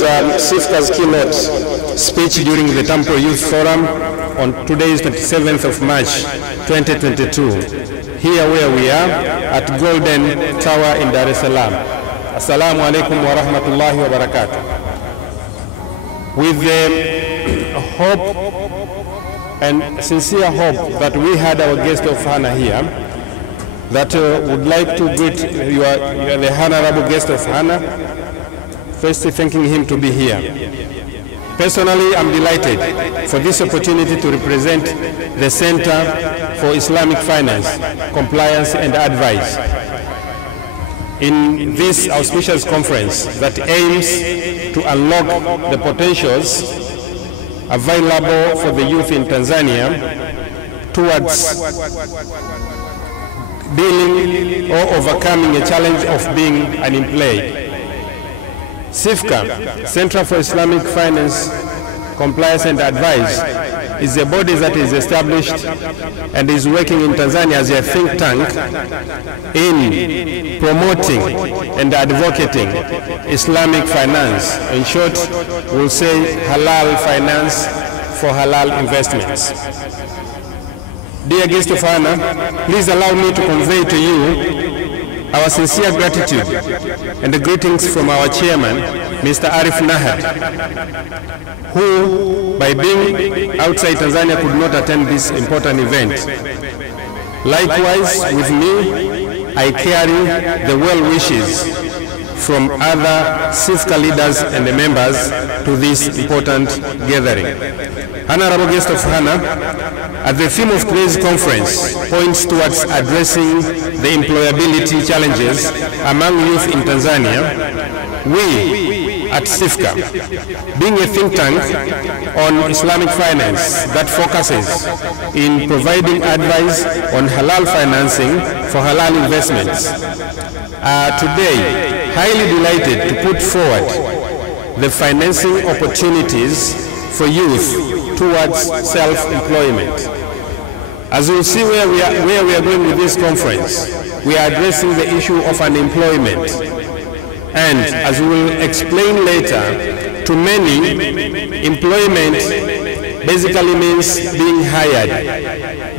was SIFCA's keynote speech during the Temple Youth Forum on today's 27th of March 2022, here where we are at Golden Tower in Dar es Salaam. Assalamu alaikum wa rahmatullahi wa barakatuh. With the hope and sincere hope that we had our guest of honor here, that would like to greet the honorable guest of honor, first thanking him to be here. Personally, I'm delighted for this opportunity to represent the Center for Islamic Finance, Compliance and Advice in this auspicious conference that aims to unlock the potentials available for the youth in Tanzania towards dealing or overcoming a challenge of being unemployed. SIFCA, Center for Islamic Finance, Compliance and Advice, is a body that is established and is working in Tanzania as a think tank in promoting and advocating Islamic finance. In short, we'll say halal finance for halal investments. Dear guest of honor, please allow me to convey to you our sincere gratitude and the greetings from our chairman, Mr. Arif Nahad, who, by being outside Tanzania, could not attend this important event. Likewise, with me, I carry the well wishes from other SIFCA leaders and the members to this important gathering. Honorable guest of honor, as the theme of today's conference points towards addressing the employability challenges among youth in Tanzania, we at SIFCA, being a think tank on Islamic finance that focuses in providing advice on halal financing for halal investments, are today highly delighted to put forward the financing opportunities for youth towards self-employment. As you'll see where we are going with this conference, we are addressing the issue of unemployment. And as we will explain later, to many, employment basically means being hired.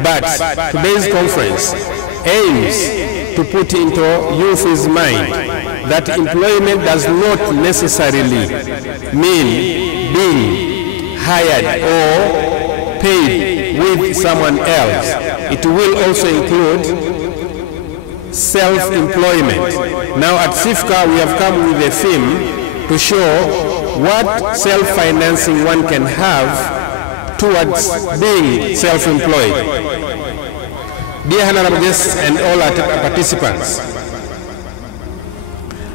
But today's conference aims to put into youth's mind that employment does not necessarily mean being hired or paid with someone else. It will also include self-employment. Now at SIFCA we have come with a theme to show what self-financing one can have towards being self-employed. Dear honorable guests and all participants,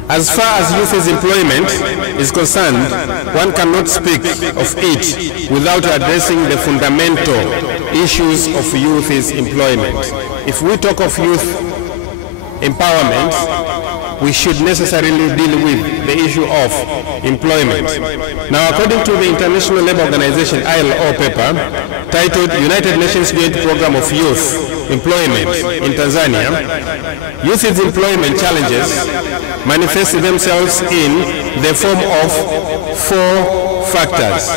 as far as youth's employment is concerned, one cannot speak of it without addressing the fundamental issues of youth's employment. If we talk of youth empowerment, we should necessarily deal with the issue of employment. Now, according to the International Labour Organization ILO paper titled United Nations Joint Program of Youth Employment in Tanzania, youth's employment challenges manifest themselves in the form of 4 factors.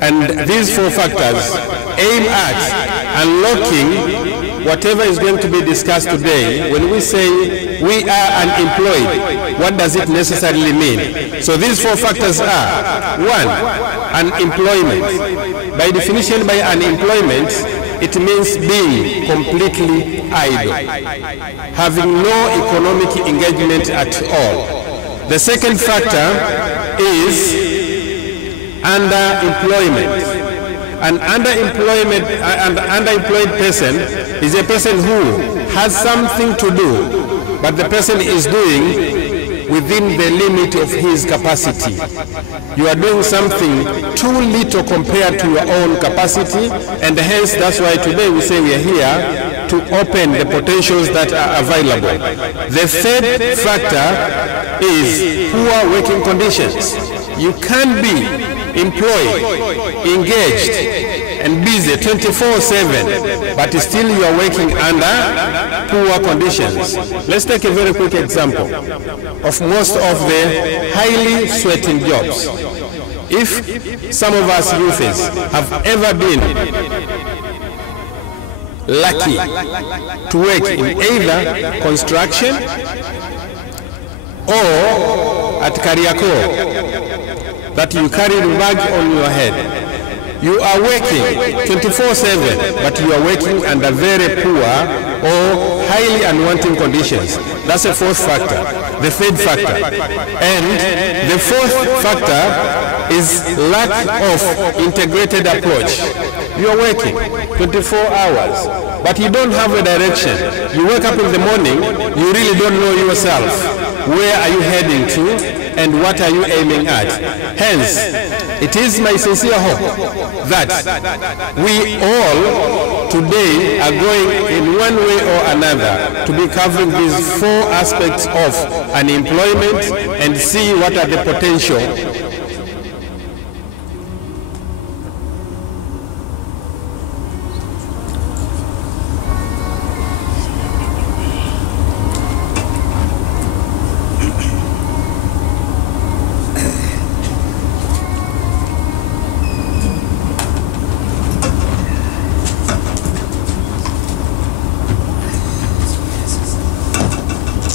And these 4 factors aim at unlocking whatever is going to be discussed today. When we say we are unemployed, what does it necessarily mean? So these 4 factors are: 1, unemployment. By definition, by unemployment, it means being completely idle, having no economic engagement at all. The second factor is underemployment. An underemployed person is a person who has something to do, but the person is doing within the limit of his capacity. You are doing something too little compared to your own capacity, and hence that's why today we say we are here to open the potentials that are available. The third factor is poor working conditions. You can't be employed, engaged, and busy 24/7, but still you are working under poor conditions. Let's take a very quick example of most of the highly sweating jobs. If some of us youths have ever been lucky to work in either construction or at Kariako, that you carry the bag on your head. You are working 24/7, but you are working under very poor or highly unwanted conditions. That's the fourth factor. The third factor. And the fourth factor is lack of integrated approach. You are working 24 hours, but you don't have a direction. You wake up in the morning, you really don't know yourself. Where are you heading to and what are you aiming at? Hence, it is my sincere hope that we all today are going in one way or another to be covering these four aspects of unemployment and see what are the potential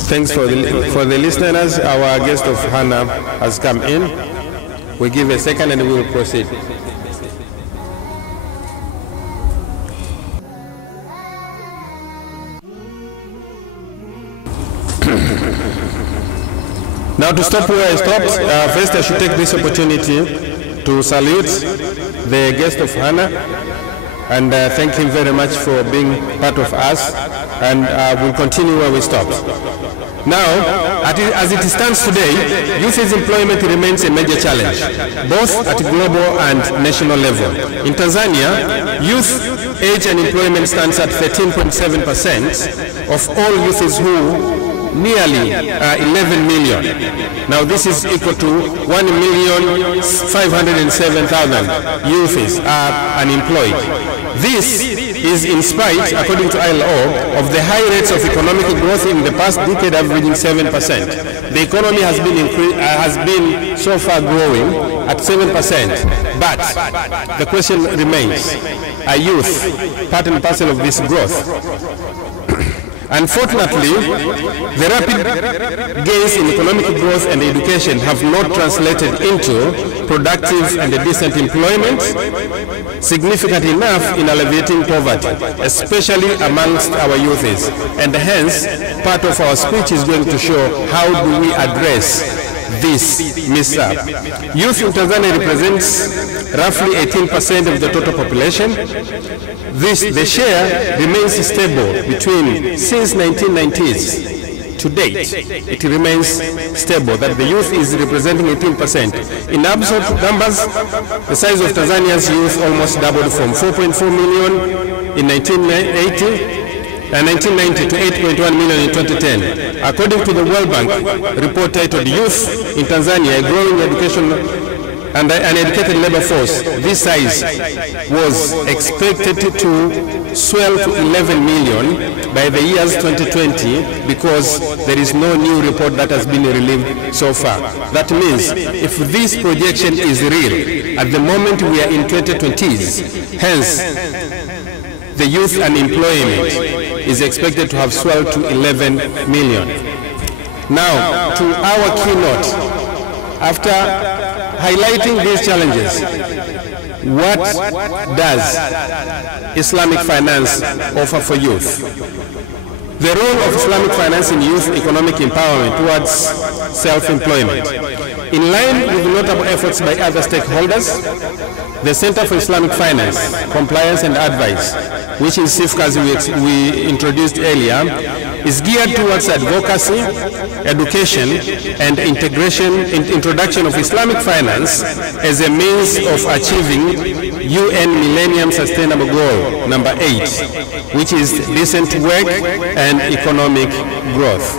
Thanks for the listeners. Our guest of honor has come in. We give a second and we will proceed. Now to stop where I stopped, first I should take this opportunity to salute the guest of honor and thank him very much for being part of us, and we'll continue where we stopped. Now, as it stands today, youth employment remains a major challenge, both at global and national level. In Tanzania, youth age and employment stands at 13.7% of all youths who nearly 11 million. Now this is equal to 1,507,000 youths are unemployed. This is in spite, according to ILO, of the high rates of economic growth in the past decade averaging 7%. The economy has been so far growing at 7%, but the question remains, are youth part and parcel of this growth? Unfortunately, the rapid gains in economic growth and education have not translated into productive and decent employment significant enough in alleviating poverty, especially amongst our youths. And hence, part of our speech is going to show how do we address this mishap. Youth in Tanzania represents roughly 18% of the total population. The share remains stable since 1990s to date. It remains stable that the youth is representing 18%. In absolute numbers, the size of Tanzania's youth almost doubled from 4.4 million in 1990 to 8.1 million in 2010. According to the World Bank report titled Youth in Tanzania, a growing education and an educated labor force, this size was expected to swell to 11 million by the years 2020 because there is no new report that has been released so far. That means if this projection is real, at the moment we are in 2020s, hence the youth unemployment is expected to have swelled to 11 million. Now, to our keynote, after highlighting these challenges, what does Islamic finance offer for youth? The role of Islamic finance in youth economic empowerment towards self-employment. In line with notable efforts by other stakeholders, the Center for Islamic Finance, Compliance and Advice, which is CIFC as we introduced earlier, is geared towards advocacy, education, and introduction of Islamic finance as a means of achieving UN Millennium Sustainable Goal number 8, which is decent work and economic growth.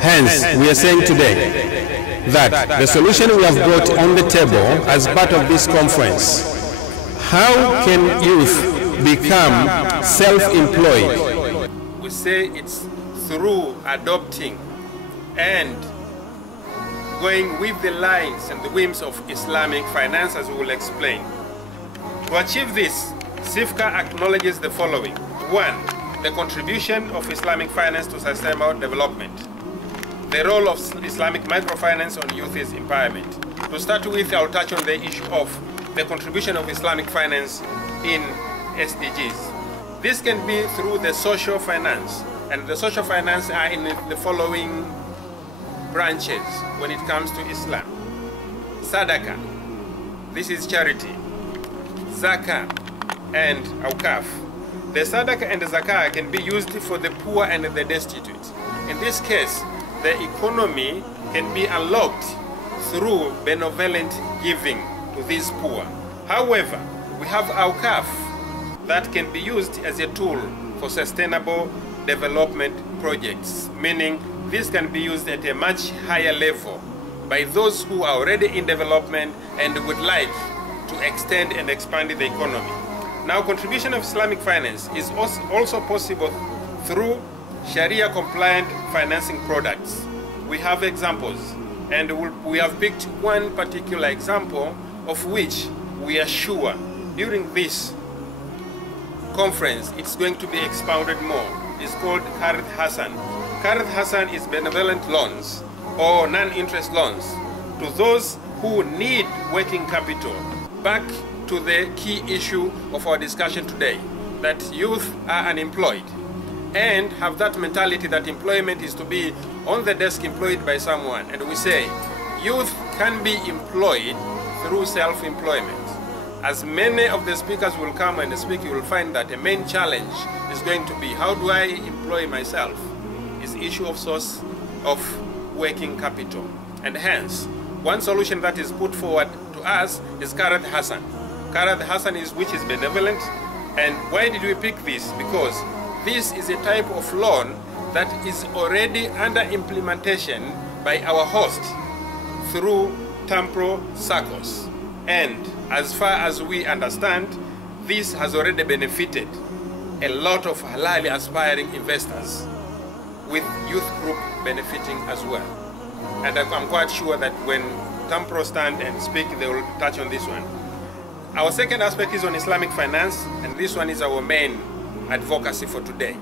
Hence, we are saying today that the solution we have brought on the table as part of this conference How can youth become self-employed? We say it's through adopting and going with the lines and the whims of Islamic finance, as we will explain. To achieve this, SIFCA acknowledges the following. 1. The contribution of Islamic finance to sustainable development. The role of Islamic microfinance on youth's empowerment. To start with, I'll touch on the issue of the contribution of Islamic finance in SDGs. This can be through the social finance, and the social finance are in the following branches when it comes to Islam. Sadaqah, this is charity. Zakah and Awqaf. The Sadaqah and the Zakah can be used for the poor and the destitute. In this case, the economy can be unlocked through benevolent giving to these poor. However, we have Awqaf that can be used as a tool for sustainable development projects, meaning this can be used at a much higher level by those who are already in development and would like to extend and expand the economy. Now, contribution of Islamic finance is also possible through Sharia-compliant financing products. We have examples, and we have picked one particular example of which we are sure during this conference it's going to be expounded more. It's called Qarad Hasan. Qarad Hasan is benevolent loans or non-interest loans to those who need working capital. Back to the key issue of our discussion today, that youth are unemployed and have that mentality that employment is to be on the desk employed by someone. And we say youth can be employed through self-employment. As many of the speakers will come and speak, you will find that a main challenge is going to be, how do I employ myself? Is issue of source of working capital. And hence, one solution that is put forward to us is Qarad Hasan. Qarad Hasan which is benevolent. And why did we pick this? Because this is a type of loan that is already under implementation by our host through Tampro SACCOS. And as far as we understand, this has already benefited a lot of halal aspiring investors, with youth group benefiting as well. And I'm quite sure that when Tampro stand and speak, they will touch on this one. Our second aspect is on Islamic finance, and this one is our main advocacy for today.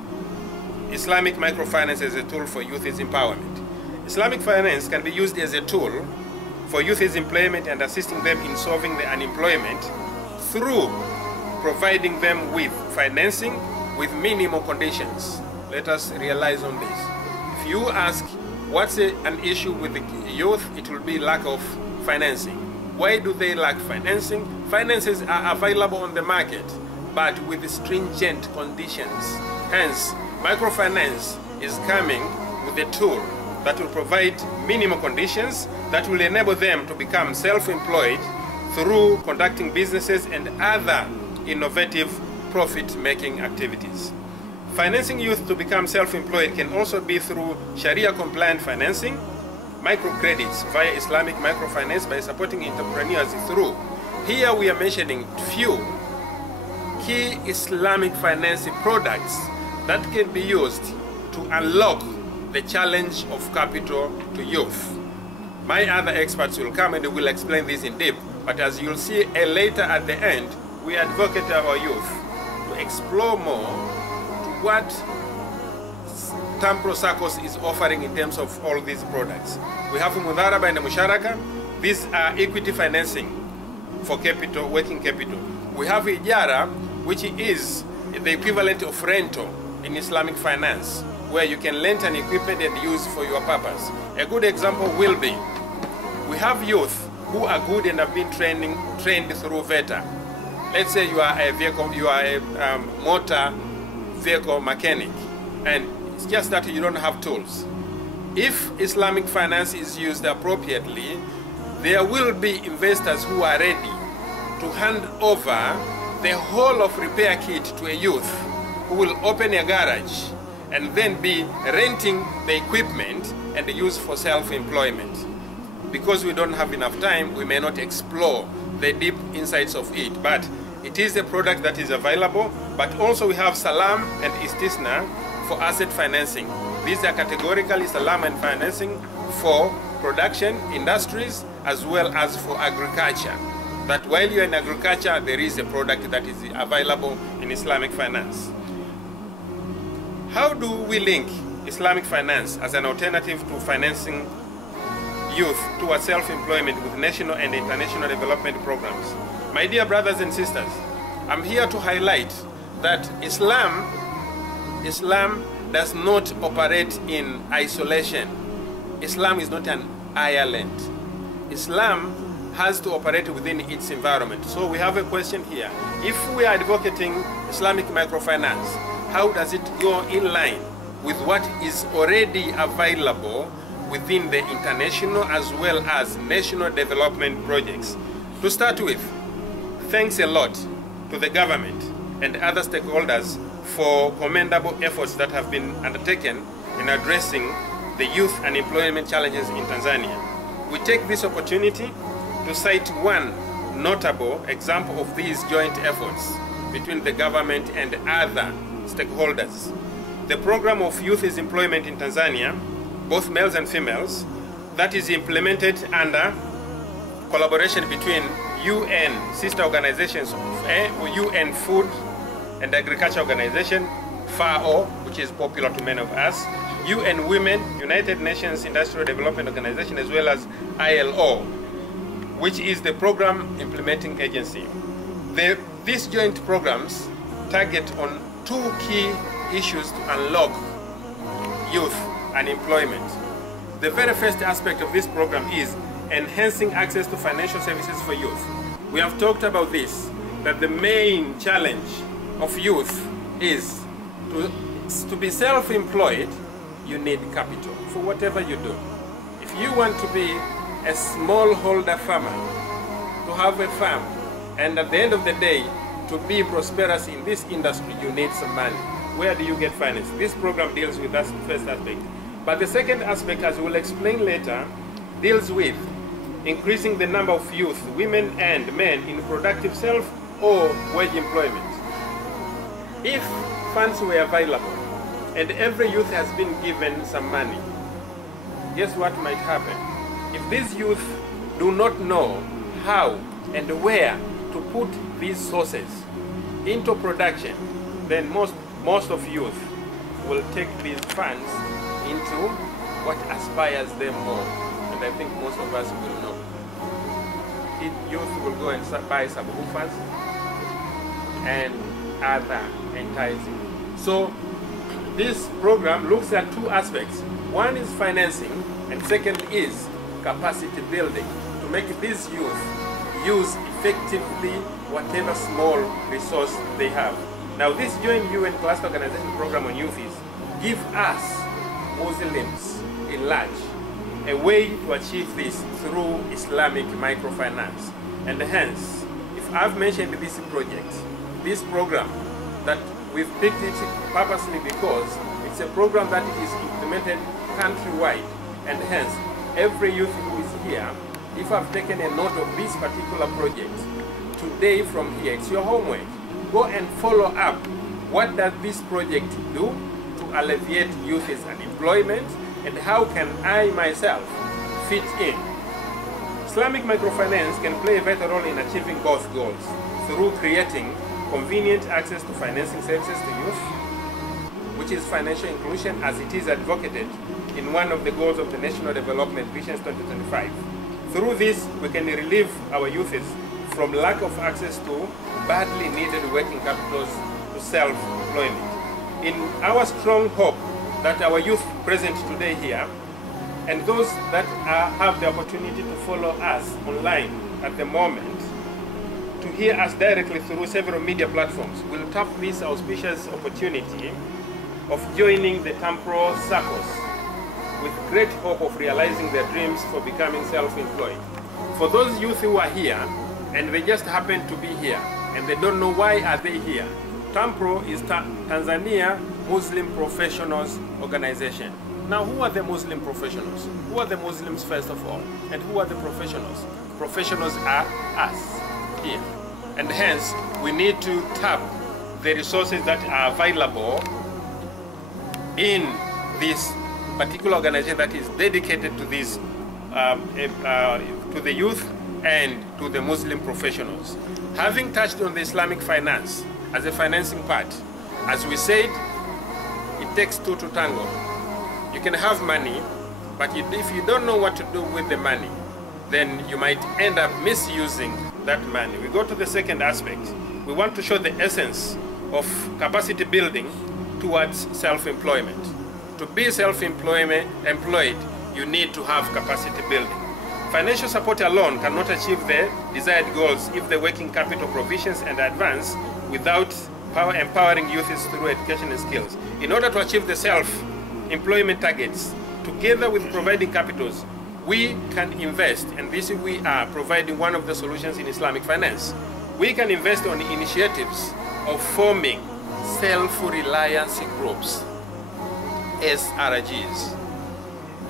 Islamic microfinance as a tool for youth's empowerment. Islamic finance can be used as a tool for youth's employment and assisting them in solving the unemployment through providing them with financing with minimal conditions. Let us realize on this. If you ask what's an issue with the youth, it will be lack of financing. Why do they lack financing? Finances are available on the market, but with stringent conditions. Hence, microfinance is coming with a tool that will provide minimal conditions that will enable them to become self-employed through conducting businesses and other innovative profit-making activities. Financing youth to become self-employed can also be through Sharia-compliant financing, microcredits via Islamic microfinance by supporting entrepreneurs through. Here we are mentioning few key Islamic financing products that can be used to unlock the challenge of capital to youth. My other experts will come and will explain this in depth, but as you'll see later at the end, we advocate our youth to explore more to what Tampro SACCOS is offering in terms of all these products. We have Mudaraba and Musharaka. These are equity financing for capital, working capital. We have Ijara, which is the equivalent of rental in Islamic finance, where you can lend an equipment and use for your purpose. A good example will be, we have youth who are good and have been trained through VETA. Let's say you are a motor vehicle mechanic, and it's just that you don't have tools. If Islamic finance is used appropriately, there will be investors who are ready to hand over the whole of repair kit to a youth who will open a garage and then be renting the equipment and use for self-employment. Because we don't have enough time, we may not explore the deep insights of it, but It is a product that is available, but also we have Salam and Istisna for asset financing. These are categorically Salam and financing for production, industries, as well as for agriculture. That while you're in agriculture, there is a product that is available in Islamic finance. How do we link Islamic finance as an alternative to financing youth towards self-employment with national and international development programs? My dear brothers and sisters, I'm here to highlight that Islam does not operate in isolation. Islam is not an island. Islam has to operate within its environment. So we have a question here. If we are advocating Islamic microfinance, how does it go in line with what is already available within the international as well as national development projects? To start with, thanks a lot to the government and other stakeholders for commendable efforts that have been undertaken in addressing the youth unemployment challenges in Tanzania. We take this opportunity to cite one notable example of these joint efforts between the government and other stakeholders. The program of youth employment in Tanzania, both males and females, that is implemented under collaboration between UN sister organizations of UN Food and Agriculture Organization, FAO, which is popular to many of us, UN Women, United Nations Industrial Development Organization, as well as ILO, which is the program implementing agency. These joint programs target on two key issues to unlock youth unemployment. The very first aspect of this program is enhancing access to financial services for youth. We have talked about this, that the main challenge of youth is to be self-employed. You need capital for whatever you do. If you want to be a smallholder farmer, to have a farm, and at the end of the day, to be prosperous in this industry, you need some money. Where do you get finance? This program deals with that first aspect. But the second aspect, as we'll explain later, deals with increasing the number of youth, women and men in productive self or wage employment. If funds were available and every youth has been given some money, guess what might happen? If these youth do not know how and where to put these sources into production, then most of youth will take these funds into what aspires them more. And I think most of us will know. Youth will go and buy some woofers and other enticing. So this program looks at two aspects. One is financing, and second is capacity building, to make these youth use effectively whatever small resource they have. Now this joint UN cluster organization program on youth is give us Muslims in large a way to achieve this through Islamic microfinance. And hence, if I've mentioned this project, this program, that we've picked it purposely because it's a program that is implemented countrywide, and hence every youth who is here, if I've taken a note of this particular project, today from here, it's your homework. Go and follow up. What does this project do to alleviate youth's unemployment, and how can I myself fit in? Islamic microfinance can play a vital role in achieving both goals through creating convenient access to financing services to youth, which is financial inclusion as it is advocated in one of the goals of the National Development Vision 2025. Through this, we can relieve our youths from lack of access to badly needed working capitals to self-employment. In our strong hope that our youth present today here, and those that have the opportunity to follow us online at the moment, to hear us directly through several media platforms, will tap this auspicious opportunity of joining the temporal circles with great hope of realizing their dreams for becoming self-employed. For those youth who are here, and they just happen to be here, and they don't know why are they here, TAMPRO is Tanzania Muslim Professionals Organization. Now, who are the Muslim professionals? Who are the Muslims first of all? And who are the professionals? Professionals are us here. and hence we need to tap the resources that are available in this particular organization that is dedicated to this, to the youth and to the Muslim professionals. Having touched on the Islamic finance as a financing part, as we said, it takes two to tango. You can have money, but if you don't know what to do with the money, then you might end up misusing that money. We go to the second aspect. We want to show the essence of capacity building towards self-employment. To be self-employed, you need to have capacity building. Financial support alone cannot achieve the desired goals if the working capital provisions and advance without empowering youth through education and skills. In order to achieve the self-employment targets, together with providing capitals, we can invest, and this we are providing one of the solutions in Islamic finance. We can invest on initiatives of forming self-reliance groups, SRGs,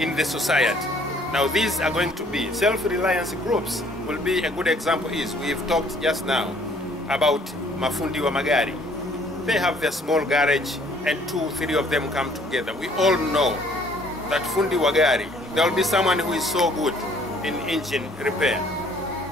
in the society. Now these are going to be self-reliance groups. Will be a good example is we've talked just now about mafundi wa magari. They have their small garage and 2-3 of them come together. We all know that fundi wa gari, there will be someone who is so good in engine repair.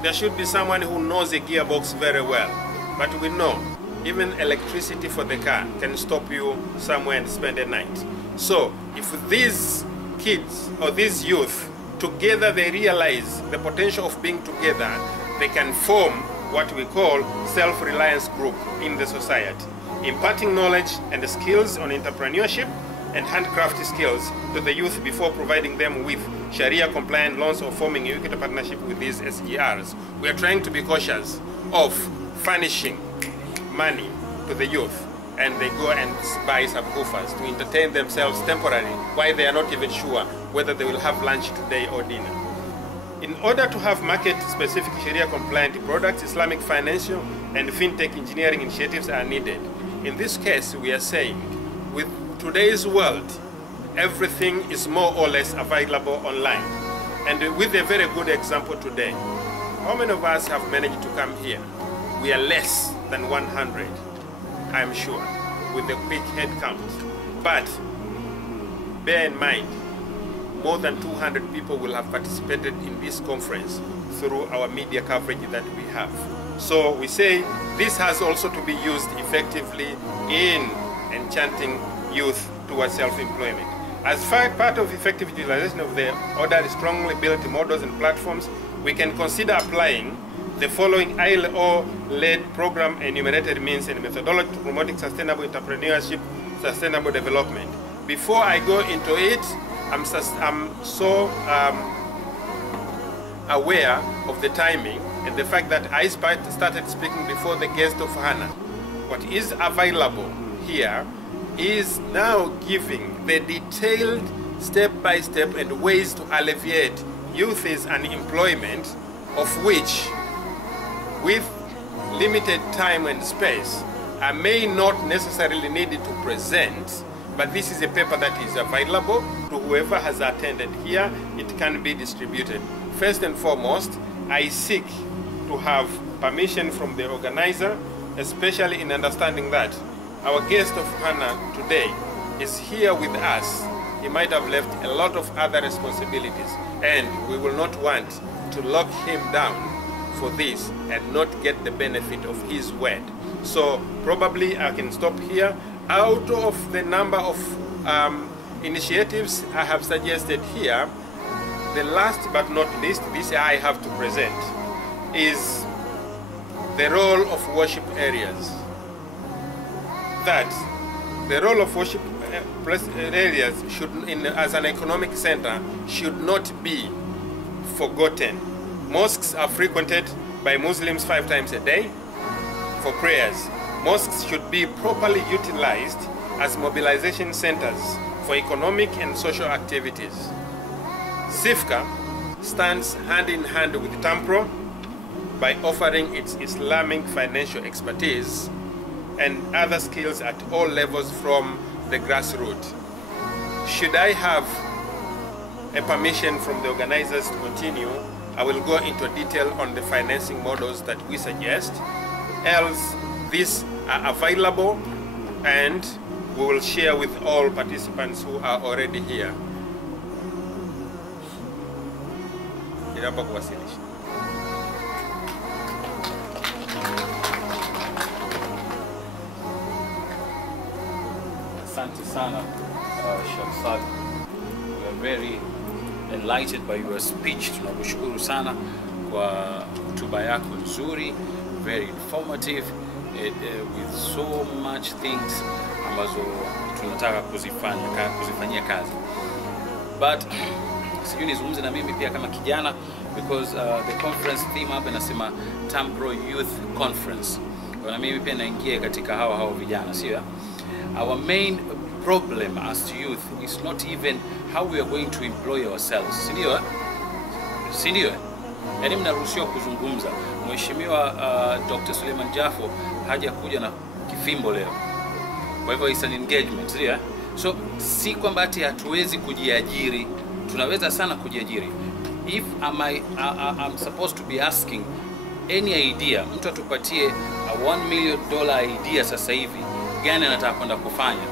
There should be someone who knows a gearbox very well. But we know even electricity for the car can stop you somewhere and spend a night. So if these kids or these youth together they realize the potential of being together, they can form what we call self-reliance group in the society, imparting knowledge and skills on entrepreneurship and handcraft skills to the youth before providing them with Sharia-compliant loans or forming a equity partnership with these SGRs. We are trying to be cautious of furnishing money to the youth and they go and buy subwoofers to entertain themselves temporarily while they are not even sure whether they will have lunch today or dinner. In order to have market-specific Sharia-compliant products, Islamic financial and fintech engineering initiatives are needed. In this case, we are saying, with today's world, everything is more or less available online. And with a very good example today, how many of us have managed to come here? We are less than 100, I'm sure, with a quick head count. But bear in mind, more than 200 people will have participated in this conference through our media coverage that we have. So we say this has also to be used effectively in enchanting youth towards self-employment. As part of effective utilization of the ordered strongly built models and platforms, we can consider applying the following ILO-led program enumerated means and methodology to promoting sustainable entrepreneurship, sustainable development. Before I go into it, I'm so aware of the timing and the fact that I started speaking before the guest of Hannah. What is available here is now giving the detailed step-by-step and ways to alleviate youth's unemployment, of which, with limited time and space, I may not necessarily need it to present, but this is a paper that is available to whoever has attended here. It can be distributed. First and foremost, I seek to have permission from the organizer, especially in understanding that our guest of honor today is here with us. He might have left a lot of other responsibilities, and we will not want to lock him down for this and not get the benefit of his word. So probably I can stop here. Out of the number of initiatives I have suggested here, the last but not least, this I have to present, is the role of worship areas. That the role of worship areas should, as an economic center, should not be forgotten. Mosques are frequented by Muslims 5 times a day for prayers. Mosques should be properly utilized as mobilization centers for economic and social activities. SIFCA stands hand in hand with TAMPRO by offering its Islamic financial expertise and other skills at all levels from the grassroots. Should I have a permission from the organizers to continue, I will go into detail on the financing models that we suggest. else these are available, and we will share with all participants who are already here. Ninaomba kuwasilisha. Asante sana, Sheikh Saad. We are very enlightened by your speech. Tunakushukuru sana kwa hotuba yako nzuri, very informative, with so much things ambazo tunataka kuzifanyia kazi. But sijui nizungumze na mimi pia kama kijana, because the conference theme hapa inasema Tampro Youth Conference. Na mimi pia naingia katika hao vijana, sio? Our main problem as to youth is not even how we are going to employ ourselves. Si ndio? Yaani mnaruhusiwa kuzungumza. Mheshimiwa Dr. Suleiman Jafo haja kuja na kifimbo leo. Kwa hivyo it's an engagement, sio? So si kwamba ati hatuwezi kujiajiri. Tunaweza sana kujiajiri. If I'm supposed to be asking any idea, mtu atupatie a $1 million idea sasa hivi, gani anataka kwenda kufanya,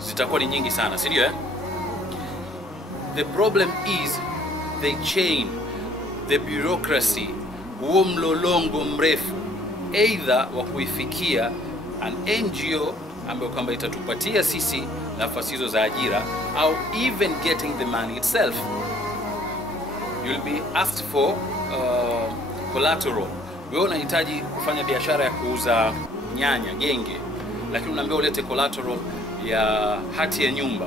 zitakuwa ni nyingi sana, si ndio? The problem is the chain, the bureaucracy, huo mlolongo mrefu, either wa kuifikia an NGO ambayo kwamba itatupatia sisi nafasi hizo za ajira, au even getting the money itself. You'll be asked for collateral. Wewe unahitaji kufanya biashara ya kuuza nyanya, genge, lakini unaambiwa ulete collateral ya hati ya nyumba.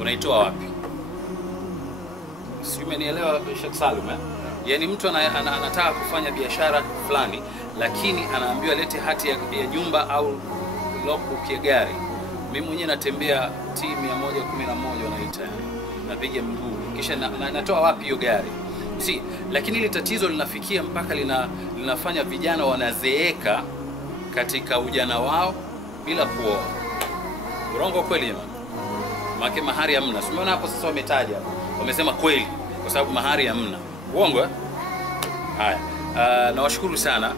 Unaitoa wapi? Si umenielewa Sheikh Salum, eh? Yaani mtu anataka kufanya biashara fulani, lakini anaambiwa lete hati ya nyumba au logbook ya gari. Mimi mwenyewe natembea T111 wanaita, napiga mguu, kisha natoa wapi hiyo gari? Si, lakini ile tatizo linafikia mpaka linafanya vijana wanazeeka katika ujana wao bila kuoa. Urongo kweli jamani? Maana mahari hamna. Umeona hapo sasa wametaja. Wamesema kweli kwa sababu mahari hamna. Uongo eh? Haya. Nawashukuru sana.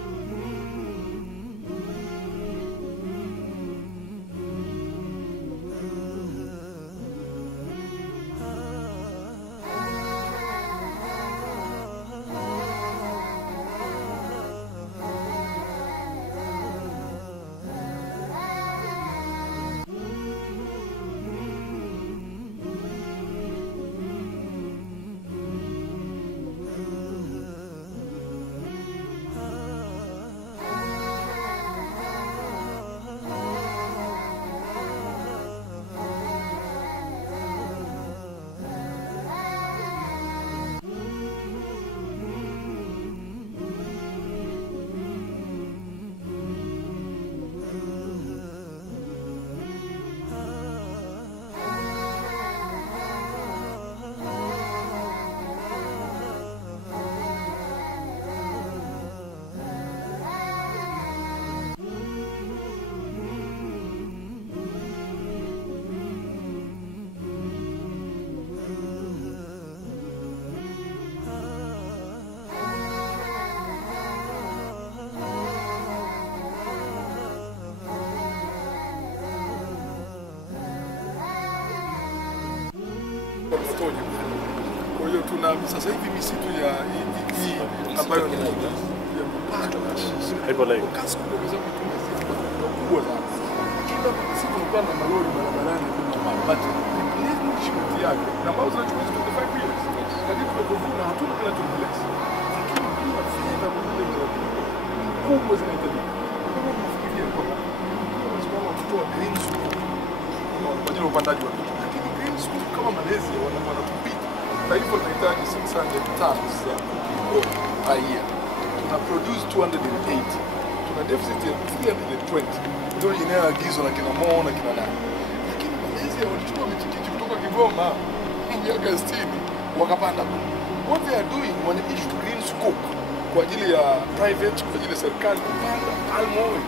Kwa hiyo tuna sasa hivi misitu ya hii ambayo ni ya kupata hivyo leo kasi kuongeza kubwa sana. Kila msitu unakuwa na malori barabarani kuna mabati ni shikoti yake na ambao zinachukua 25 years. Lakini tunavuna hatuna kila tumbelezi. Lakini pia fedha kubwa zinahitajika. Kama mnafikiria kwamba tunasema kutoa green school kwa ajili ya upandaji wa miti. Lakini green school kama Malaysia wanapita. Taifa linahitaji 600 tons za per year. Tuna produce 280. Tuna deficit ya 320. Ndio inayoagizwa na kina Mo na kina nani. Lakini Malaysia walichukua michikichi kutoka Kigoma miaka 60 wakapanda. What they are doing, wana issue green scope kwa ajili ya private, kwa ajili ya serikali kupanda palm oil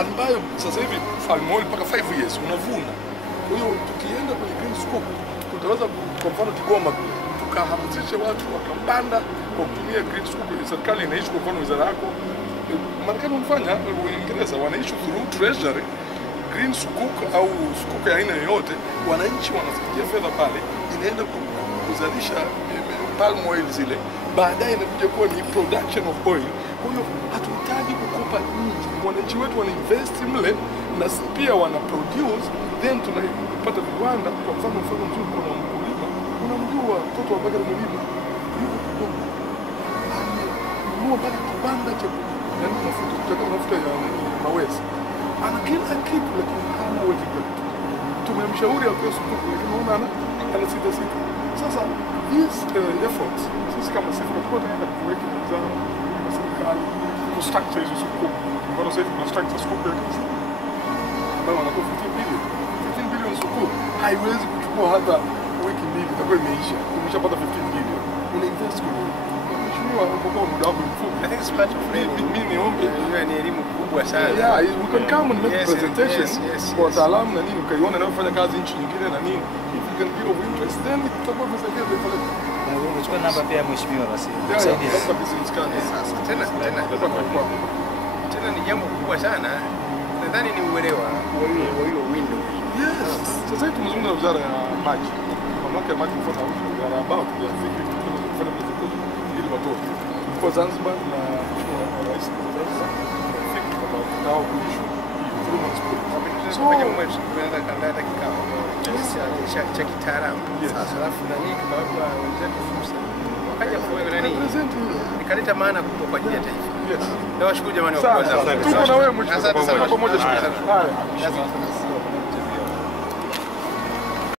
ambayo sasa hivi palm oil mpaka 5 years unavuna. Kwa hiyo tukienda kwenye green scope tutaweza kwa mfano Kigoma tukahamasisha watu wakapanda kwa kutumia green scope. Serikali inaishi kwa mfano wizara yako Marekani wanafanya, Uingereza wanaissue through treasury green sukuk au sukuk ya aina yoyote, wananchi wanasikia fedha pale, inaenda kuzalisha palm oil zile, baadaye inakuja kuwa ni production of oil. Kwa hiyo hatuhitaji kukopa nje, wananchi wetu wana invest mle na pia wana produce, then tunapata viwanda. Kwa mfano mzuri, kuna mkulima, unamjua mtoto wa Bagara Mlima, anunua mpaka kibanda cha mafuta ya mawezi, ana kila kitu, lakini hana working capital. Tumemshauri apewe sukuk, lakini unaona ana sita. Sasa these efforts, sisi kama sisi tunataka kuweka mzao kwa serikali kustructure hizo sukuk. Kwa sababu sasa tunastructure sukuk ya kisa ambayo wanatoa 15 billion sukuk, haiwezi kuchukua hata wiki mbili, itakuwa imeisha. Umeshapata 15 billion, una invest kwa kwa muda wako mfupi. I think it's part of mimi niombe hiyo ni elimu kubwa sana. Yeah, we can come and make presentation kwa wataalamu na nini, ukaiona na kufanya kazi nchi nyingine na nini. If you can be of interest, then tutakuwa tunasaidia taifa letu. Na unachukua namba pia mheshimiwa basi. Saidia. Sasa tena ni jambo kubwa sana. Nadhani ni uelewa wa hiyo window. Yes. Sasa hivi tumezungumza na Wizara ya Maji. Mamlaka ya maji kufuata wizara ambao tuliafiki kufanya presentation ili watoke. Kwa Zanzibar na rais fikiri kwamba tutao kuishu kwenye mwetu tunaenda kandata kikao cha kitaalamu. Sasa alafu na nini tukawapa wenzetu fursa wakaja kuweka nani ikaleta maana kubwa kwa ajili ya taifa. Nawashukuru jamani wa kwanza. Tuko na wewe mheshimiwa. Asante sana. Pamoja.